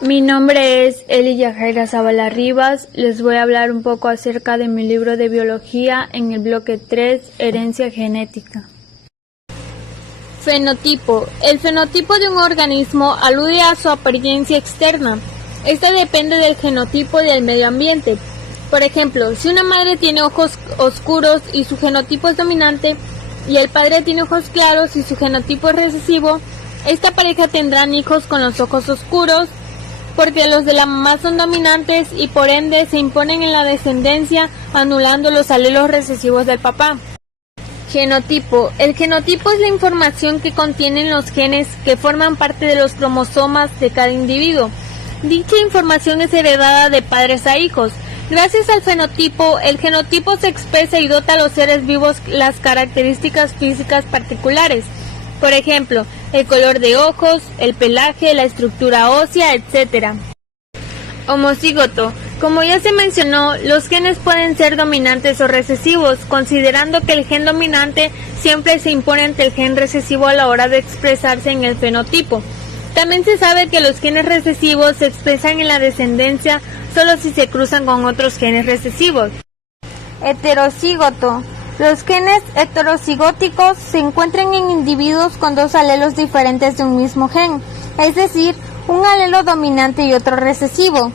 Mi nombre es Eli Yajaira Zavala Rivas. Les voy a hablar un poco acerca de mi libro de biología en el bloque 3, herencia genética. Fenotipo. El fenotipo de un organismo alude a su apariencia externa. Esta depende del genotipo y del medio ambiente. Por ejemplo, si una madre tiene ojos oscuros y su genotipo es dominante, y el padre tiene ojos claros y su genotipo es recesivo, esta pareja tendrán hijos con los ojos oscuros, porque los de la mamá son dominantes y por ende se imponen en la descendencia, anulando los alelos recesivos del papá. Genotipo. El genotipo es la información que contienen los genes que forman parte de los cromosomas de cada individuo. Dicha información es heredada de padres a hijos. Gracias al fenotipo, el genotipo se expresa y dota a los seres vivos las características físicas particulares. Por ejemplo, el color de ojos, el pelaje, la estructura ósea, etc. Homocígoto. Como ya se mencionó, los genes pueden ser dominantes o recesivos, considerando que el gen dominante siempre se impone ante el gen recesivo a la hora de expresarse en el fenotipo. También se sabe que los genes recesivos se expresan en la descendencia solo si se cruzan con otros genes recesivos. Heterocígoto. Los genes heterocigóticos se encuentran en individuos con dos alelos diferentes de un mismo gen, es decir, un alelo dominante y otro recesivo.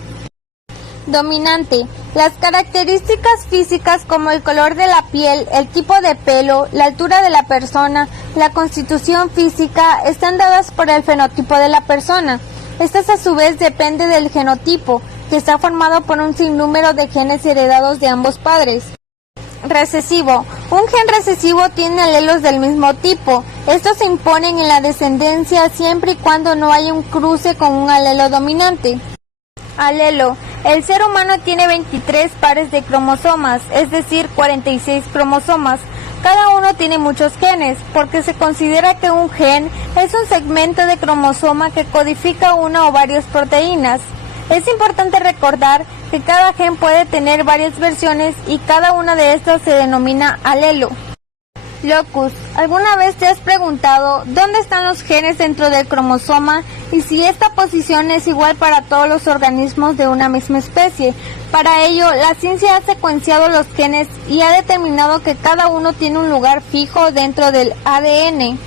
Dominante. Las características físicas como el color de la piel, el tipo de pelo, la altura de la persona, la constitución física están dadas por el fenotipo de la persona. Estas a su vez dependen del genotipo, que está formado por un sinnúmero de genes heredados de ambos padres. Recesivo. Un gen recesivo tiene alelos del mismo tipo. Estos se imponen en la descendencia siempre y cuando no haya un cruce con un alelo dominante. Alelo. El ser humano tiene 23 pares de cromosomas, es decir, 46 cromosomas. Cada uno tiene muchos genes, porque se considera que un gen es un segmento de cromosoma que codifica una o varias proteínas. Es importante recordar que cada gen puede tener varias versiones y cada una de estas se denomina alelo. Locus. ¿Alguna vez te has preguntado dónde están los genes dentro del cromosoma y si esta posición es igual para todos los organismos de una misma especie? Para ello, la ciencia ha secuenciado los genes y ha determinado que cada uno tiene un lugar fijo dentro del ADN.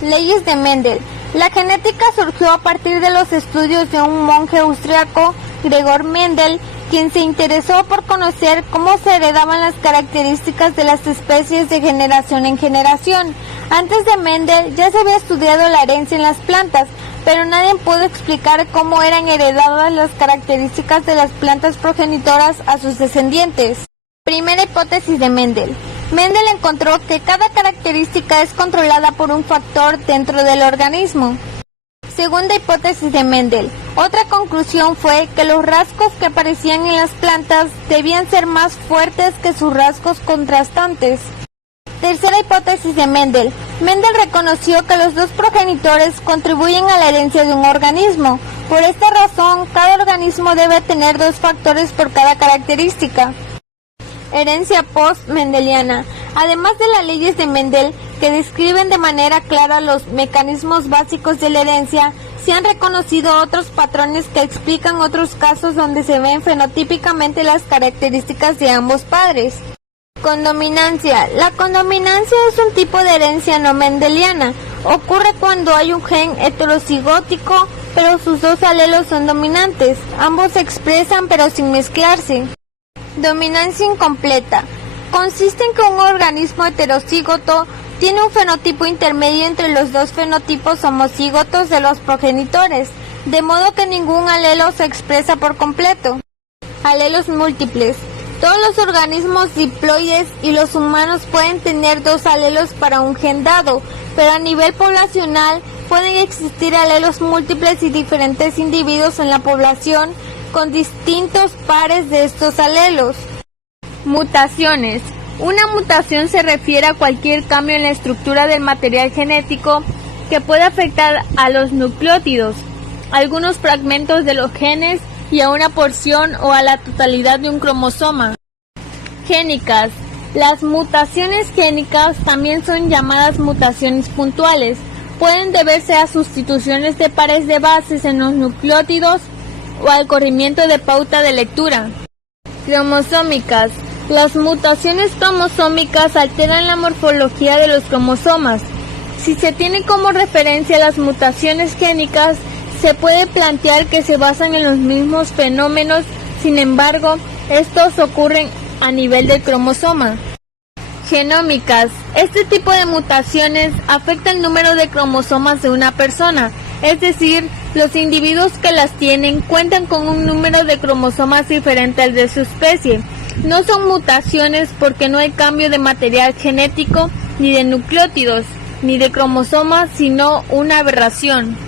Leyes de Mendel. La genética surgió a partir de los estudios de un monje austriaco, Gregor Mendel, quien se interesó por conocer cómo se heredaban las características de las especies de generación en generación. Antes de Mendel ya se había estudiado la herencia en las plantas, pero nadie pudo explicar cómo eran heredadas las características de las plantas progenitoras a sus descendientes. Primera hipótesis de Mendel. Mendel encontró que cada característica es controlada por un factor dentro del organismo. Segunda hipótesis de Mendel. Otra conclusión fue que los rasgos que aparecían en las plantas debían ser más fuertes que sus rasgos contrastantes. Tercera hipótesis de Mendel. Mendel reconoció que los dos progenitores contribuyen a la herencia de un organismo. Por esta razón, cada organismo debe tener dos factores por cada característica. Herencia post-mendeliana. Además de las leyes de Mendel, que describen de manera clara los mecanismos básicos de la herencia, se han reconocido otros patrones que explican otros casos donde se ven fenotípicamente las características de ambos padres. Condominancia. La condominancia es un tipo de herencia no mendeliana. Ocurre cuando hay un gen heterocigótico, pero sus dos alelos son dominantes. Ambos se expresan pero sin mezclarse. Dominancia incompleta. Consiste en que un organismo heterocígoto tiene un fenotipo intermedio entre los dos fenotipos homocígotos de los progenitores, de modo que ningún alelo se expresa por completo. Alelos múltiples. Todos los organismos diploides y los humanos pueden tener dos alelos para un gen dado, pero a nivel poblacional pueden existir alelos múltiples y diferentes individuos en la población con distintos pares de estos alelos. Mutaciones. Una mutación se refiere a cualquier cambio en la estructura del material genético que puede afectar a los nucleótidos, algunos fragmentos de los genes y a una porción o a la totalidad de un cromosoma. Génicas. Las mutaciones génicas también son llamadas mutaciones puntuales. pueden deberse a sustituciones de pares de bases en los nucleótidos o al corrimiento de pauta de lectura. Cromosómicas. Las mutaciones cromosómicas alteran la morfología de los cromosomas. Si se tiene como referencia las mutaciones génicas, se puede plantear que se basan en los mismos fenómenos, sin embargo, estos ocurren a nivel del cromosoma. Genómicas. Este tipo de mutaciones afecta el número de cromosomas de una persona, es decir, los individuos que las tienen cuentan con un número de cromosomas diferente al de su especie. No son mutaciones porque no hay cambio de material genético, ni de nucleótidos, ni de cromosomas, sino una aberración.